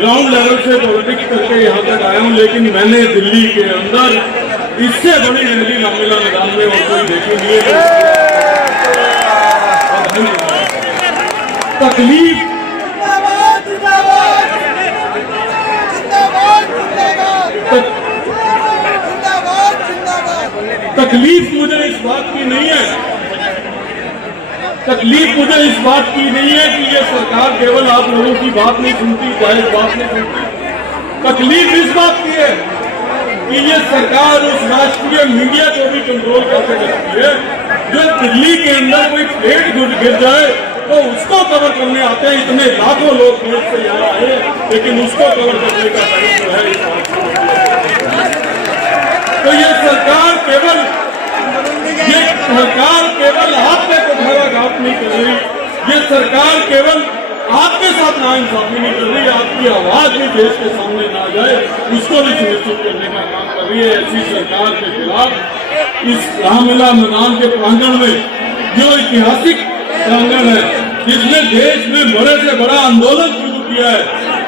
Ground level से politics करके यहाँ तक आया हूँ, लेकिन मैंने दिल्ली के अंदर इससे बड़ी रैली रामलीला मैदान में और कोई देखी नहीं है। तकलीफ तकलीफ मुझे इस बात की नहीं है, तकलीफ मुझे इस बात की नहीं है कि ये सरकार केवल आप लोगों की बात नहीं सुनती, जायज बात नहीं सुनती। तकलीफ इस बात की है कि ये सरकार उस राष्ट्रीय मीडिया को भी कंट्रोल करके रखती है, जो दिल्ली के अंदर कोई प्लेट गिर जाए तो उसको कवर करने आते हैं। इतने लाखों लोग देश से यहाँ आए, लेकिन उसको कवर करने का काम जो है इस बात को। तो ये सरकार केवल आप पे कुठाराघात नहीं कर रही, ये सरकार केवल आपके साथ नाइंसाफी नहीं कर रही, आपकी आवाज भी देश के सामने ना जाए उसको भी सुनिश्चित करने का काम कर रही है। ऐसी सरकार के खिलाफ इस रामलीला मैदान के प्रांगण में, जो ऐतिहासिक प्रांगण है, जिसने देश में बड़े से बड़ा आंदोलन शुरू किया है,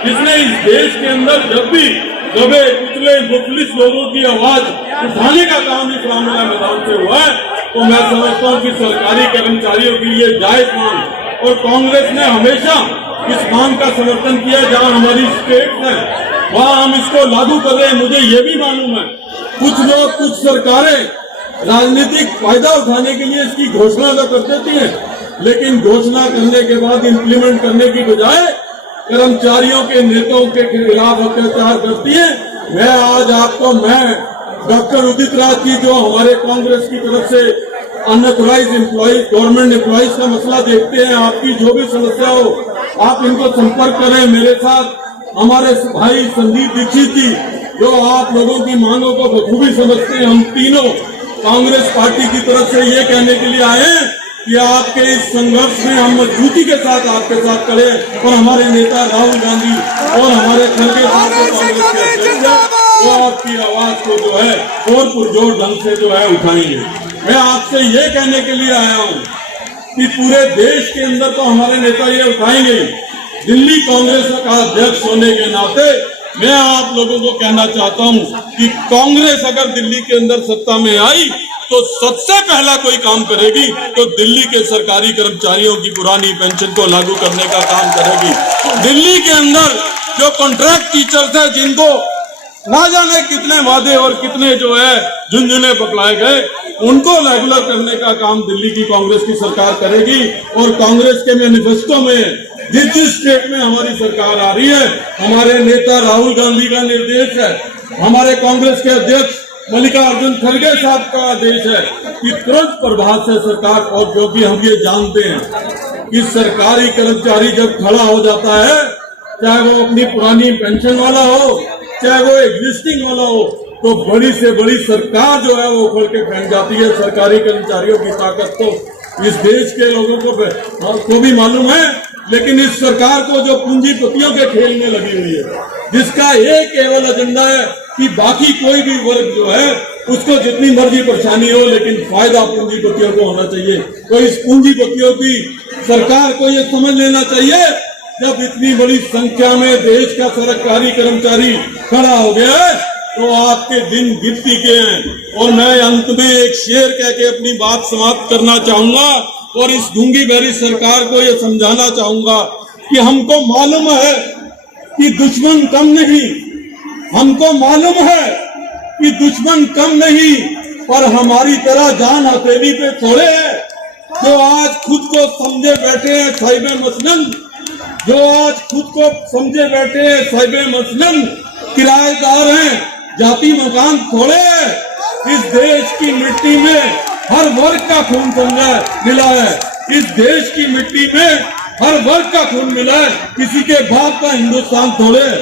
जिसने इस देश के अंदर जब भी दबे कुचले मुखलिस लोगों की आवाज उठाने का काम इस रामलीला मैदान से हुआ है, तो मैं समझता हूँ कि सरकारी कर्मचारियों की ये जायज मांग, और कांग्रेस ने हमेशा इस मांग का समर्थन किया। जहाँ हमारी स्टेट है वहाँ हम इसको लागू कर रहे हैं। मुझे ये भी मालूम है कुछ लोग, कुछ सरकारें राजनीतिक फायदा उठाने के लिए इसकी घोषणा तो कर देती हैं, लेकिन घोषणा करने के बाद इम्प्लीमेंट करने की बजाय कर्मचारियों के नेताओं के खिलाफ अत्याचार करती है। मैं डॉक्टर उदित राज जी, जो हमारे कांग्रेस की तरफ से अनऑथराइज एम्प्लॉइज, गवर्नमेंट एम्प्लॉइज का मसला देखते हैं, आपकी जो भी समस्या हो आप इनको संपर्क करें मेरे साथ। हमारे भाई संदीप दीक्षित जी, जो आप लोगों की मांगों को बखूबी समझते हैं, हम तीनों कांग्रेस पार्टी की तरफ से ये कहने के लिए आए हैं कि आपके इस संघर्ष में हम मजबूती के साथ आपके साथ खड़े, और हमारे नेता राहुल गांधी और हमारे खड़गे वो आपकी आवाज को जो है और पुरजोर ढंग से जो है उठाएंगे। मैं आपसे ये कहने के लिए आया हूँ कि पूरे देश के अंदर तो हमारे नेता ये उठाएंगे। दिल्ली कांग्रेस का अध्यक्ष होने के नाते मैं आप लोगों को कहना चाहता हूँ कि कांग्रेस अगर दिल्ली के अंदर सत्ता में आई तो सबसे पहला कोई काम करेगी तो दिल्ली के सरकारी कर्मचारियों की पुरानी पेंशन को लागू करने का काम करेगी। दिल्ली के अंदर जो कॉन्ट्रैक्ट टीचर्स हैं, जिनको ना जाने कितने वादे और कितने जो है झुंझुने पकड़ाए गए, उनको रेगुलर करने का काम दिल्ली की कांग्रेस की सरकार करेगी। और कांग्रेस के मैनिफेस्टो में जिस स्टेट में हमारी सरकार आ रही है, हमारे नेता राहुल गांधी का निर्देश है, हमारे कांग्रेस के अध्यक्ष मल्लिकार्जुन खड़गे साहब का आदेश है कि तुरंत प्रभाव से सरकार, और क्योंकि हम ये जानते हैं कि सरकारी कर्मचारी जब खड़ा हो जाता है, चाहे वो अपनी पुरानी पेंशन वाला हो, चाहे वो एग्जिस्टिंग वाला हो, तो बड़ी से बड़ी सरकार जो है वो खोल के फेंक जाती है। सरकारी कर्मचारियों की ताकत तो इस देश के लोगों को भी मालूम है, लेकिन इस सरकार को जो पूंजीपतियों के खेल में लगी हुई है, जिसका एक केवल एजेंडा है कि बाकी कोई भी वर्ग जो है उसको जितनी मर्जी परेशानी हो, लेकिन फायदा पूंजीपतियों को होना चाहिए। तो इस पूंजीपतियों की सरकार को ये समझ लेना चाहिए, जब इतनी बड़ी संख्या में देश का सरकारी कर्मचारी खड़ा हो गया है तो आपके दिन गिनती के हैं। और मैं अंत में एक शेर कह के अपनी बात समाप्त करना चाहूंगा और इस गूंगी बहरी सरकार को ये समझाना चाहूंगा कि हमको मालूम है कि दुश्मन कम नहीं, हमको मालूम है कि दुश्मन कम नहीं, पर हमारी तरह जान हथेली पे थोड़े है। जो आज खुद को समझे बैठे हैं साहिबे मसलन, जो आज खुद को समझे बैठे हैं साहिबे मसलन, किराएदार हैं, जाति मकान थोड़े है। इस देश की मिट्टी में हर वर्ग का खून मिला है, इस देश की मिट्टी में हर वर्ग का खून मिला है, किसी के बाप का हिंदुस्तान थोड़े है।